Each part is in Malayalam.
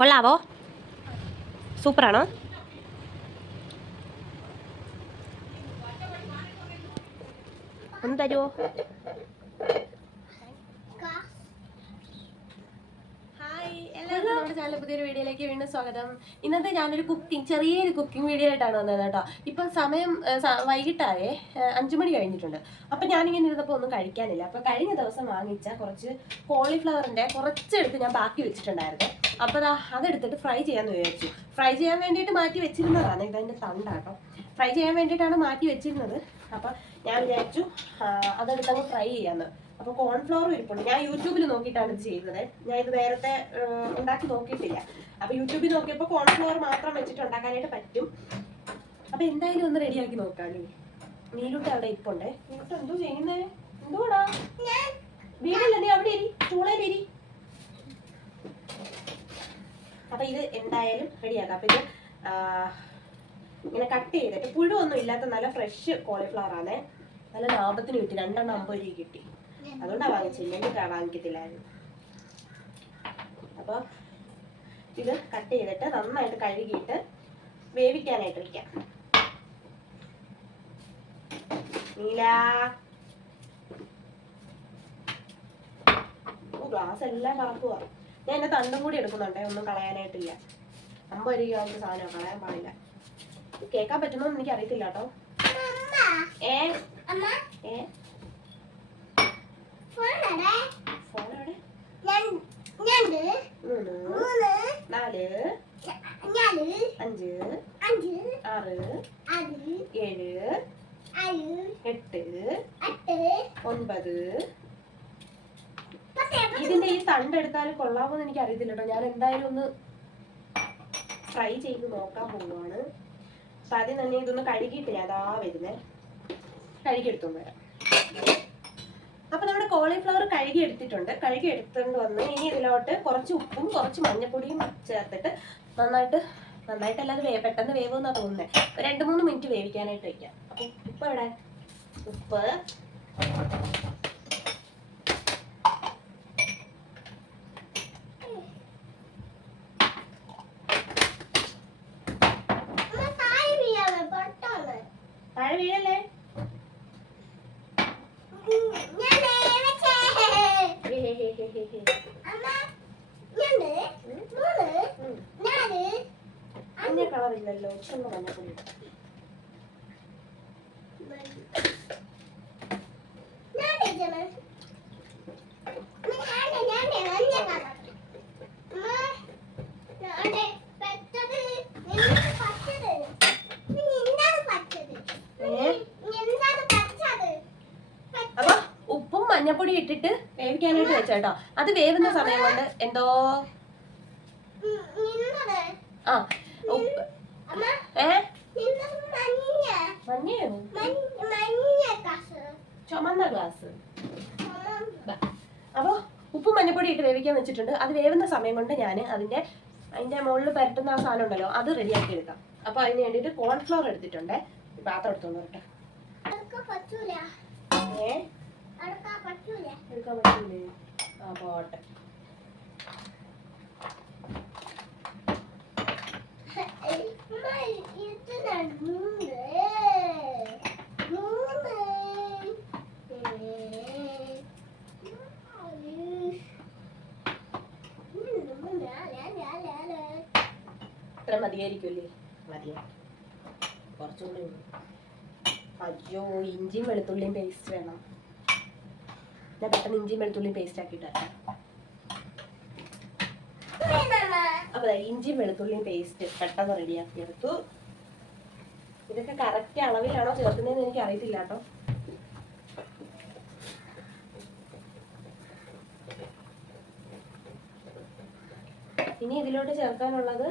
കൊള്ളാവോ? സൂപ്പറാണോ? ഒന്ന് തരുമോ നമ്മുടെ പുതിയൊരു വീഡിയോയിലേക്ക് വീണ്ടും സ്വാഗതം. ഇന്നത്തെ ഞാനൊരു കുക്കിംഗ് ചെറിയൊരു കുക്കിംഗ് വീഡിയോ ആയിട്ടാണ് വന്നത് കേട്ടോ. ഇപ്പം സമയം വൈകിട്ടായേ ഏ, മണി കഴിഞ്ഞിട്ടുണ്ട്. അപ്പം ഞാനിങ്ങനെ ഇരുന്നപ്പോൾ ഒന്നും കഴിക്കാനില്ല. അപ്പം കഴിഞ്ഞ ദിവസം വാങ്ങിച്ച കുറച്ച് കോളിഫ്ലവറിന്റെ കുറച്ചെടുത്ത് ഞാൻ ബാക്കി വെച്ചിട്ടുണ്ടായിരുന്നു. അപ്പോൾ അതാ അതെടുത്തിട്ട് ഫ്രൈ ചെയ്യാമെന്ന് വിചാരിച്ചു. ഫ്രൈ ചെയ്യാൻ വേണ്ടിയിട്ട് മാറ്റി വെച്ചിരുന്നതാണ് ഇതതിന്റെ തണ്ടാട്ടോ. ഫ്രൈ ചെയ്യാൻ വേണ്ടിയിട്ടാണ് മാറ്റി വെച്ചിരുന്നത്. അപ്പോൾ ഞാൻ വിചാരിച്ചു അതെടുത്തങ്ങ് ഫ്രൈ ചെയ്യാമെന്ന് അപ്പോൾ കോൺഫ്ലവർ ഇരിപ്പുണ്ട്. ഞാൻ യൂട്യൂബിൽ നോക്കിയിട്ടാണ് ഇത് ചെയ്തത് ഞാൻ ഇത് നേരത്തെ ഉണ്ടാക്കി നോക്കിയിട്ടില്ല. അപ്പോൾ യൂട്യൂബിൽ നോക്കിയപ്പോൾ കോൺഫ്ലവർ മാത്രം വെച്ചിട്ട് ഉണ്ടാക്കാനായിട്ട് പറ്റും. അപ്പോൾ എന്തായാലും ഒന്ന് റെഡിയാക്കി നോക്കാം നീ നീലുട്ട് അവിടെ ഇരിപ്പുണ്ടേ. നീലുട്ട് എന്തോ ചെയ്യുന്നേ? എന്തോടാ വീടില്ല? നീ അവിടെ ഇരി. ചൂളയിലിരി അപ്പൊ ഇത് എന്തായാലും റെഡിയാക്കാം അപ്പൊ ഇത് ഇങ്ങനെ കട്ട് ചെയ്തിട്ട് പുഴുവൊന്നും ഇല്ലാത്ത നല്ല ഫ്രഷ് കോളിഫ്ലവർ ആണ്. നല്ല ലാഭത്തിന് കിട്ടി. രണ്ടെണ്ണം അമ്പത് രൂപ കിട്ടി. അതുകൊണ്ടാണ് വാങ്ങിച്ചില്ല ഇല്ലെങ്കിൽ ക- വാങ്ങിക്കത്തില്ലായിരുന്നു. അപ്പോൾ ഇത് കട്ട് ചെയ്തിട്ട് നന്നായിട്ട് കഴുകിയിട്ട് വേവിക്കാനായിട്ട് വയ്ക്കാം നീല. ഗ്ലാസ് എല്ലാം കളക്കുക ഞാൻ എന്റെ തണ്ടും കൂടി എടുക്കുന്നുണ്ടേ ഒന്നും കളയാനായിട്ടില്ല. അമ്പത് രൂപ സാധനം കളയാൻ പാടില്ല. കേൾക്കാൻ പറ്റുമോ എനിക്ക് അറിയത്തില്ല കേട്ടോ. ഏ? ഒൻപത് ഇതിന്റെ ഈ തണ്ട് എടുത്താൽ കൊള്ളാമെന്ന് എനിക്ക് അറിയത്തില്ല കേട്ടോ ഞാൻ എന്തായാലും ഒന്ന് ഫ്രൈ ചെയ്ത് നോക്കാൻ പോവുകയാണ് അപ്പൊ ആദ്യം തന്നെ ഇതൊന്ന് കഴുകിയിട്ട് ഞാൻ അതാ വരുന്നേ. കഴുകിയെടുത്തോണ്ട് വരാം. അപ്പൊ നമ്മുടെ കോളിഫ്ലവർ കഴുകി എടുത്തിട്ടുണ്ട് കഴുകി എടുത്തുകൊണ്ട് വന്ന് ഇനി ഇതിലോട്ട് കുറച്ച് ഉപ്പും കുറച്ച് മഞ്ഞപ്പൊടിയും ചേർത്തിട്ട് നന്നായിട്ട് നന്നായിട്ട് അല്ലാതെ വേ പെട്ടെന്ന് വേവുമെന്നാ തോന്നുന്നത് രണ്ട് മൂന്ന് മിനിറ്റ് വേവിക്കാനായിട്ട് വെക്കാം. അപ്പൊ ഉപ്പ് എവിടെ? ഉപ്പ്. താഴെ വീഴല്ലേ മഞ്ഞപ്പൊടി ഇട്ടിട്ട് വേവിക്കാനായിട്ട് വെച്ചേട്ടോ. അത് വേവുന്ന സമയം കൊണ്ട് എന്തോ? ആ ഉപ്പ്. ഏ? മഞ്ഞയോ? ചുമന്ന ഗ്ലാസ്. അപ്പോൾ ഉപ്പും മഞ്ഞപ്പൊടി ഇട്ട് വേവിക്കാൻ വെച്ചിട്ടുണ്ട്. അത് വേവുന്ന സമയം കൊണ്ട് ഞാൻ അതിന്റെ അതിന്റെ മുകളിൽ പരട്ടുന്ന ആ സാധനം ഉണ്ടല്ലോ അത് റെഡിയാക്കി എടുക്കാം. അപ്പോൾ അതിന് വേണ്ടിയിട്ട് കോൺഫ്ലവർ എടുത്തിട്ടുണ്ട്. പാത്രം എടുത്തോണ്ട് കേട്ടോ ഏ? എടുക്കാൻ പറ്റൂലേ? ആ പോട്ടെ ഇത്ര മതിയായിരിക്കുമല്ലേ? മതിയാ കുറച്ചുകൂടി അയ്യോ ഇഞ്ചിയും വെളുത്തുള്ളിയും പേസ്റ്റ് വേണം. ഞാൻ പെട്ടെന്ന് ഇഞ്ചിയും വെളുത്തുള്ളിയും പേസ്റ്റ് ആക്കിയിട്ട് വരാം. അപ്പൊ ദേ ഇഞ്ചിയും വെളുത്തുള്ളിയും പേസ്റ്റ് പെട്ടെന്ന് റെഡിയാക്കി എടുത്തു. ഇതൊക്കെ കറക്റ്റ് അളവിലാണോ ചേർക്കുന്നതെന്ന് എനിക്ക് അറിയത്തില്ല കേട്ടോ. ഇനി ഇതിലോട്ട് ചേർക്കാനുള്ളത്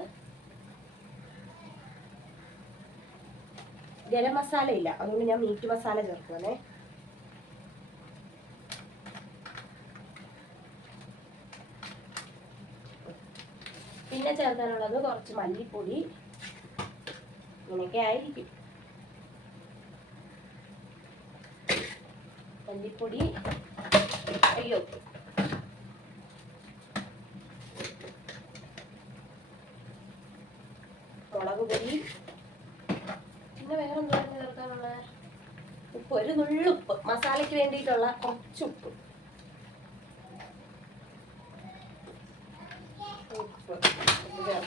ഗരം മസാല ഇല്ല. അതുകൊണ്ട് ഞാൻ മീറ്റ് മസാല ചേർക്കുവാണേ. ചേർക്കാനുള്ളത് കുറച്ച് മല്ലിപ്പൊടി. ഇങ്ങനെയൊക്കെ ആയിരിക്കും. മല്ലിപ്പൊടി. അയ്യോ. മുളക് പൊടി. പിന്നെ വേറെ ചേർക്കാനുള്ളത്? ചേർക്കാനുള്ള ഉപ്പ്. ഒരു നുള്ളുപ്പ് മസാലയ്ക്ക് വേണ്ടിയിട്ടുള്ള കുറച്ച് ഉപ്പ്.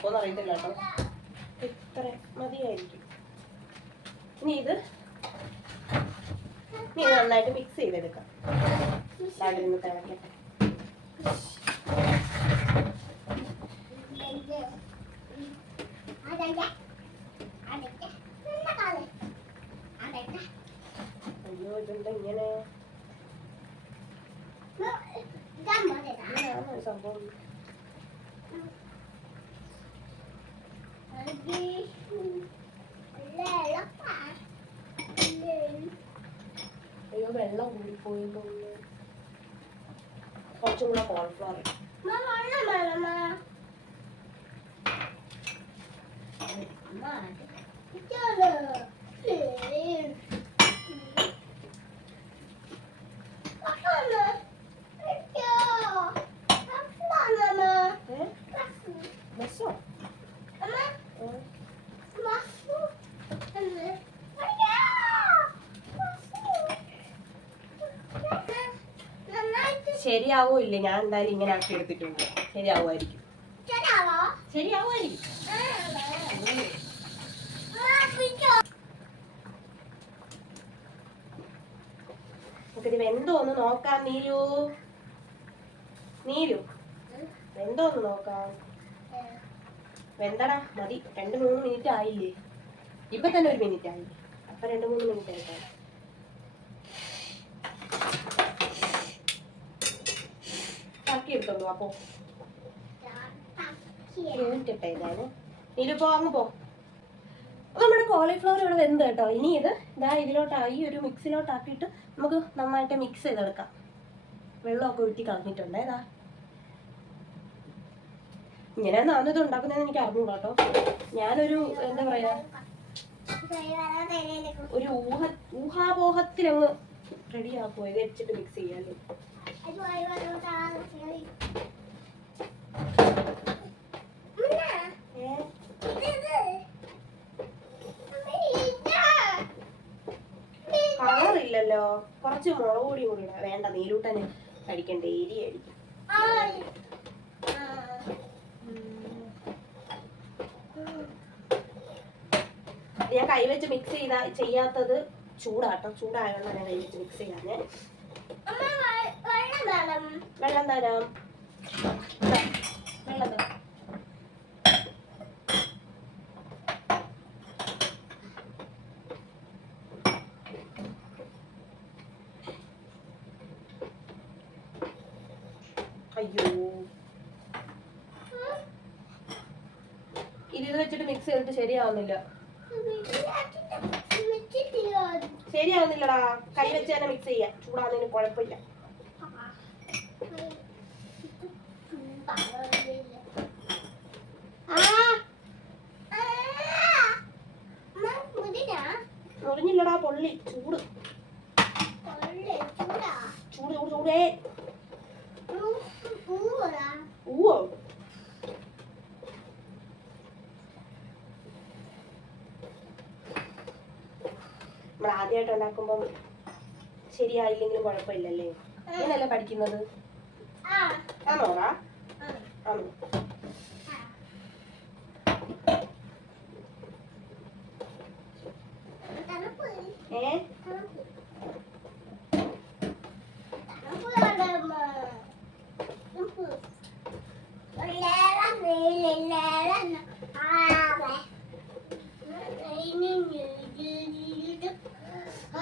ഉപ്പ് ചേർക്കുമെന്ന് അറിയത്തില്ല കേട്ടോ. ഇത്ര മതിയായിരിക്കും. ഇനി ഇത് ഇനി നന്നായിട്ട് മിക്സ് ചെയ്തെടുക്കാം. താഴെ നിന്ന് തിളക്കട്ടെ അയ്യോ ഇതെന്താ ഇങ്ങനെ? സംഭവം. തോന്നുന്നു. കുറച്ചും കൂടെ കോൺഫ്ലവർ ശരിയാവോ ഇല്ല ഞാൻ എന്തായാലും ഇങ്ങനെ ആക്കി എടുത്തിട്ടുണ്ട്. ശരിയാവുമായിരിക്കും. ശരിയാവുമായിരിക്കും. നമുക്കിത് വെന്തോ ഒന്ന് നോക്കാം നീരു നീരു വെന്തോ ഒന്ന് നോക്കാം. വെന്തടാ മതി. രണ്ട് മൂന്ന് മിനിറ്റ് ആയില്ലേ? ഇപ്പൊ തന്നെ ഒരു മിനിറ്റ് ആയില്ലേ? അപ്പൊ രണ്ട് മൂന്ന് മിനിറ്റ് ആയിട്ടാ ബാക്കി എടുത്തോളൂ അപ്പോ പോ. അങ്ങ് പോ. നമ്മുടെ കോളിഫ്ലവർ ഇവിടെ വെന്ത് കേട്ടോ. ഇനി ഇത് ഇതാ ഇതിലോട്ടാ ഈ ഒരു മിക്സിലോട്ടാക്കിയിട്ട് നമുക്ക് നന്നായിട്ട് മിക്സ് ചെയ്തെടുക്കാം. വെള്ളമൊക്കെ ഊറ്റി കളഞ്ഞിട്ടുണ്ട് ഏതാ ഇങ്ങനെ നാം ഇത് ഉണ്ടാക്കുന്നതെന്ന് എനിക്ക് അറിഞ്ഞൂടാ കേട്ടോ. ഞാനൊരു എന്താ പറയാ? ഒരു ഊഹ ഊഹാപോഹത്തിലങ്ങ് റെഡി ആക്കുമോ ഇത് വെച്ചിട്ട് മിക്സ് ചെയ്യാലോ ഏ കളറില്ലല്ലോ. കുറച്ച് മുളക് പൊടിയും കൂടി ഇടാം. വേണ്ട നീലൂട്ടന് കഴിക്കണ്ട എരി അടിക്കും. ഞാൻ കൈവച്ച് മിക്സ് ചെയ്ത ചെയ്യാത്തത് ചൂടാട്ടോ. ചൂടായോണ്ടാണ് ഞാൻ കൈവച്ച് മിക്സ് ചെയ്യാഞ്ഞ് വെള്ളം. തരാം. വെള്ളം തരാം. അയ്യോ. ഇത് ഇത് വെച്ചിട്ട് മിക്സ് ചെയ്തിട്ട് ശരിയാവുന്നില്ല. ശരിയാവുന്നില്ലടാ. കൈ വെച്ച് തന്നെ മിക്സ് ചെയ്യാം. ചൂടാവുന്നതിന് കുഴപ്പമില്ല. ചൂട് ചൂട് ചൂടേ. ഊവോ. നമ്മൾ ആദ്യമായിട്ട് ഉണ്ടാക്കുമ്പം ശരിയായില്ലെങ്കിലും കുഴപ്പമില്ലല്ലേ? ഇങ്ങനല്ലേ പഠിക്കുന്നത്? ആണോടാ ആണോ ഏ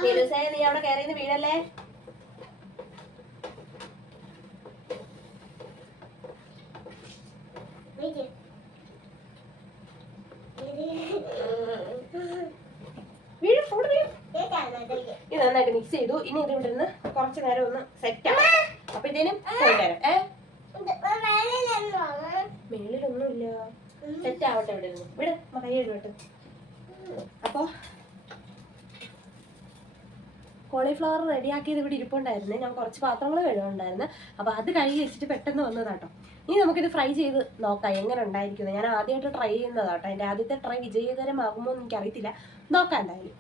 നിരുസേ നീ അവിടെ കയറിന്ന് വീഴല്ലേ വീഴും അവിടെ വീഴും ഇത് നന്നായിട്ട് മിക്സ് ചെയ്തു ഇനി ഇത് ഇവിടെ നിന്ന് കുറച്ച് നേരം ഒന്ന് സെറ്റ് ആവും അപ്പോഴത്തേനും കൊണ്ടുവരാം ഏ മേളിലൊന്നുമില്ല. സെറ്റ് ആവട്ടെ ഇവിടെ നിന്ന് ഇവിടെ കൈ ഇടട്ടെ അപ്പോ കോളിഫ്ലവർ റെഡിയാക്കിയത് ഇവിടെ ഇരിപ്പുണ്ടായിരുന്നു. ഞാൻ കുറച്ച് പാത്രങ്ങൾ കഴുകുന്നുണ്ടായിരുന്നു. അപ്പോൾ അത് കഴുകി വെച്ചിട്ട് പെട്ടെന്ന് വന്നതാട്ടോ ഇനി നമുക്കിത് ഫ്രൈ ചെയ്ത് നോക്കാം. എങ്ങനെ ഉണ്ടായിരിക്കുന്നത് ഞാൻ ആദ്യമായിട്ട് ട്രൈ ചെയ്യുന്നതാട്ടോ എന്റെ എന്റെ ആദ്യത്തെ ട്രൈ വിജയകരമാകുമോ എന്ന് എനിക്കറിയത്തില്ല. നോക്കാം എന്തായാലും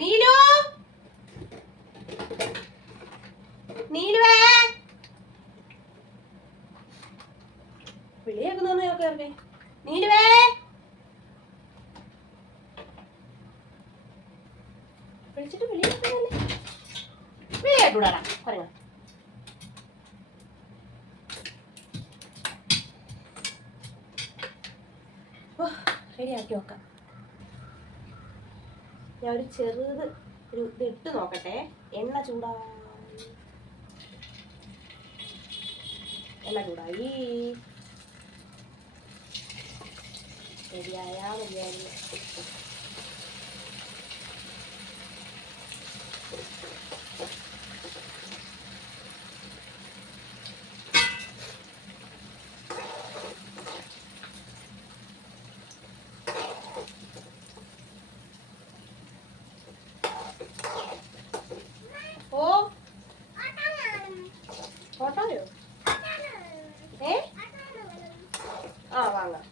നീലു നീലുവേ കേൾക്കേ നീലുവേ വിളിച്ചിട്ട് വിളിയാക്കുന്നല്ലേ വിളിയാട്ടൂടാടാ പറഞ്ഞ റെഡിയാക്കി നോക്കാം. ഞാൻ ഒരു ചെറുത് ഒരു ഇത് ഇട്ട് നോക്കട്ടെ. എണ്ണ ചൂടായി. എണ്ണ ചൂടായി. ശരിയായാ മതിയായിരുന്നു ഓ ഓട്ടോയോ ഏ ആ വാങ്ങാം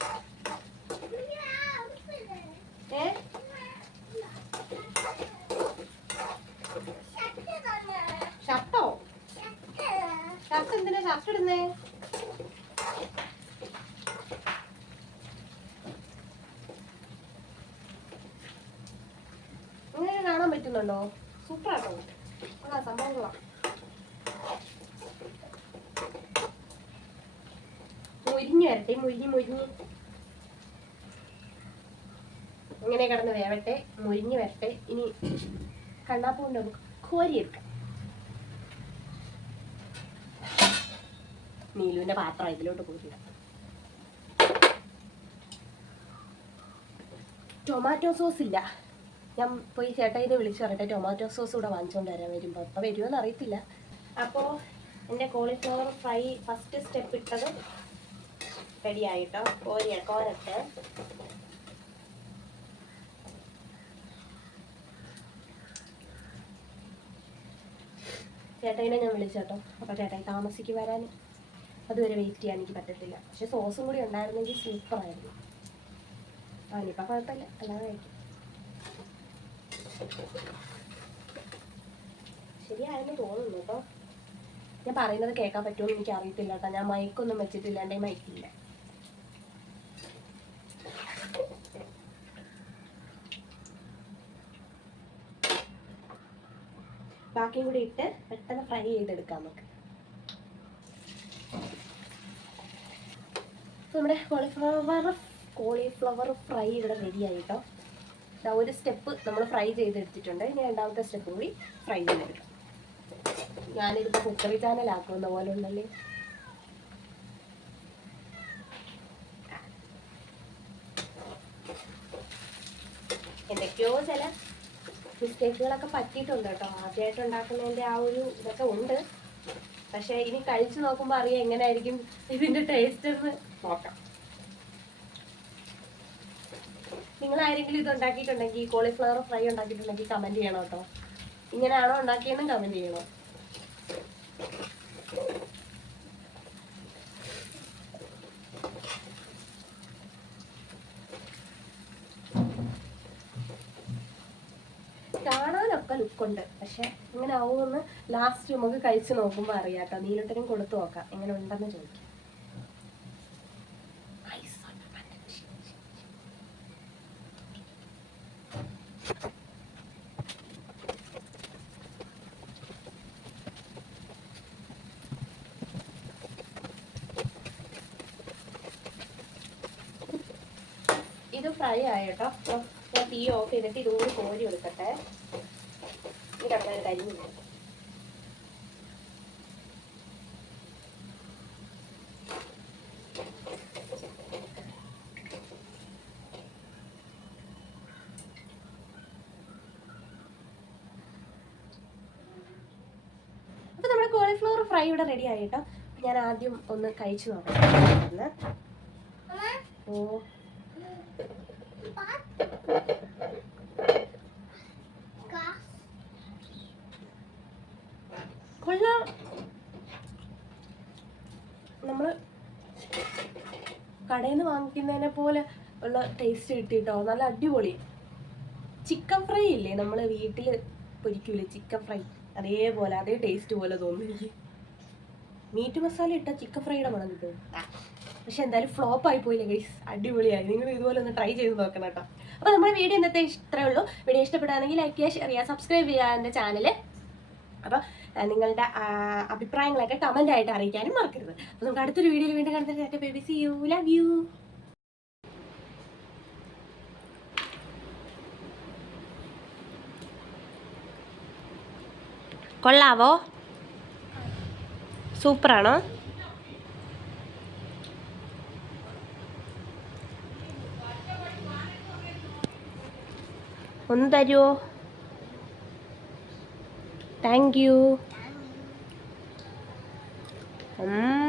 ഏ ഷർട്ടോ ഇങ്ങനെ കാണാൻ പറ്റുന്നുണ്ടോ? സൂപ്പറാട്ടോ. ആ സംഭവം കൊള്ളാം. മുരിഞ്ഞു വരട്ടെ മുരിഞ്ഞ് മുരിഞ്ഞ്. ഇങ്ങനെ കിടന്ന് വേവട്ടെ മുരിഞ്ഞ് വരട്ടെ. ഇനി കണ്ണാപ്പൂണ്ട് നമുക്ക് കോരിയെടുക്കാം നീലുവിന്റെ പാത്രം ഇതിലോട്ട് കോരിയിടാം ടൊമാറ്റോ സോസ് ഇല്ല. ഞാൻ പോയി ചേട്ടായിനെ വിളിച്ചു പറയട്ടെ ടൊമാറ്റോ സോസ് ഇവിടെ വാങ്ങിച്ചുകൊണ്ട് വരാൻ വരുമ്പോൾ അപ്പോൾ വരുമെന്ന് അറിയത്തില്ല. അപ്പോൾ എന്റെ കോളിഫ്ലവർ ഫ്രൈ ഫസ്റ്റ് സ്റ്റെപ്പ് ഇട്ടത് റെഡി ആയിട്ടോ? കോരിയ കോരട്ട്. ചേട്ടായിനെ ഞാൻ വിളിച്ചോട്ടോ. അപ്പോൾ ചേട്ടായി താമസിക്ക് വരാൻ അതുവരെ വെയിറ്റ് ചെയ്യാൻ എനിക്ക് പറ്റത്തില്ല. പക്ഷെ സോസും കൂടി ഉണ്ടായിരുന്നെങ്കിൽ സൂപ്പറായിരുന്നു ആ ഇനിയിപ്പോൾ കുഴപ്പമില്ല. അല്ലാതെ കഴിക്കും. ശരിയായെന്ന് തോന്നുന്നു കേട്ടോ. ഞാൻ പറയുന്നത് കേൾക്കാൻ പറ്റുമെന്ന് എനിക്ക് അറിയത്തില്ല കേട്ടോ. ഞാൻ മൈക്കൊന്നും വെച്ചിട്ടില്ല. മൈക്കില്ല ബാക്കിയും കൂടി ഇട്ട് പെട്ടെന്ന് ഫ്രൈ ചെയ്തെടുക്കാം നമുക്ക്. നമ്മുടെ കോളിഫ്ലവർ കോളിഫ്ലവർ ഫ്രൈ ഇവിടെ റെഡി ആയി കേട്ടോ ഒരു സ്റ്റെപ്പ് നമ്മൾ ഫ്രൈ ചെയ്തെടുത്തിട്ടുണ്ട്. ഇനി രണ്ടാമത്തെ സ്റ്റെപ്പ് കൂടി ഫ്രൈ ചെയ്തെടുക്കാം. ഞാനിതിപ്പോൾ കുക്കറി ചാനലാക്കുന്ന പോലെ ഉണ്ടല്ലേ? എന്തൊക്കെയോ ചില മിസ്റ്റേക്കുകളൊക്കെ പറ്റിയിട്ടുണ്ട് കേട്ടോ. ആദ്യമായിട്ട് ഉണ്ടാക്കുന്നതിന്റെ ആ ഒരു ഇതൊക്കെ ഉണ്ട്. പക്ഷേ ഇനി കഴിച്ചു നോക്കുമ്പോൾ അറിയാം എങ്ങനെയായിരിക്കും ഇതിന്റെ ടേസ്റ്റ് എന്ന്. നോക്കാം. നിങ്ങൾ ആരെങ്കിലും ഇത് ഉണ്ടാക്കിയിട്ടുണ്ടെങ്കിൽ കോളിഫ്ലവർ ഫ്രൈ ഉണ്ടാക്കിയിട്ടുണ്ടെങ്കിൽ കമന്റ് ചെയ്യണം കേട്ടോ. ഇങ്ങനെയാണോ ഉണ്ടാക്കിയെന്നും കമന്റ് ചെയ്യണം. കാണാനൊക്കെ ലുക്കുണ്ട്. പക്ഷെ ഇങ്ങനെ ആവുമെന്ന് ലാസ്റ്റ് നമുക്ക് കഴിച്ച് നോക്കുമ്പോൾ അറിയാം കേട്ടോ. നീലത്തിനും കൊടുത്തു നോക്കാം എങ്ങനെ ഉണ്ടെന്ന് ചോദിക്കാം. ഇത് ഫ്രൈ ആയിട്ടോ ഞാൻ തീ ഓഫ് ചെയ്തിട്ട് ഇതുകൂടി കോരി എടുക്കട്ടെ. കിടന്നത് കരിഞ്ഞു നമ്മുടെ കോളിഫ്ലവർ ഫ്രൈ ഇവിടെ റെഡി ആയിട്ടോ ഞാൻ ആദ്യം ഒന്ന് കഴിച്ചു നോക്കാം. ഓ കൊള്ളാം നമ്മൾ കടയിൽ നിന്ന് വാങ്ങിക്കുന്നതിനെ പോലെ ഉള്ള ടേസ്റ്റ് കിട്ടിയിട്ടോ നല്ല അടിപൊളി. ചിക്കൻ ഫ്രൈ ഇല്ലേ? നമ്മൾ വീട്ടിൽ പൊരിക്കൂലേ ചിക്കൻ ഫ്രൈ അതേപോലെ അതേ ടേസ്റ്റ് പോലെ തോന്നുന്നു മീറ്റ് മസാല ഇട്ട ചിക്കൻ ഫ്രൈയുടെ മണം കിട്ടും പക്ഷെ എന്തായാലും ഫ്ലോപ്പ് ആയി പോയില്ല ഗൈസ് അടിപൊളിയായി. നിങ്ങൾ ഇതുപോലെ ഒന്ന് ട്രൈ ചെയ്ത് നോക്കണം കേട്ടോ. അപ്പോൾ നമ്മുടെ വീഡിയോ ഇന്നത്തെ ഇത്രയേ ഉള്ളൂ. വീഡിയോ ഇഷ്ടപ്പെടുകയാണെങ്കിൽ ലൈക്ക് ചെയ്യുക ഷെയർ ചെയ്യുക സബ്സ്ക്രൈബ് ചെയ്യുക എന്റെ ചാനൽ അപ്പോൾ നിങ്ങളുടെ അഭിപ്രായങ്ങളൊക്കെ കമന്റ് ആയിട്ട് അറിയിക്കാനും മറക്കരുത്. അപ്പോൾ നമുക്ക് അടുത്തൊരു വീഡിയോയിൽ വീണ്ടും കണ്ടിട്ട് baby see you love you കൊള്ളാവോ? സൂപ്പറാണോ? ഒന്ന് തരുമോ Thank you. Mm.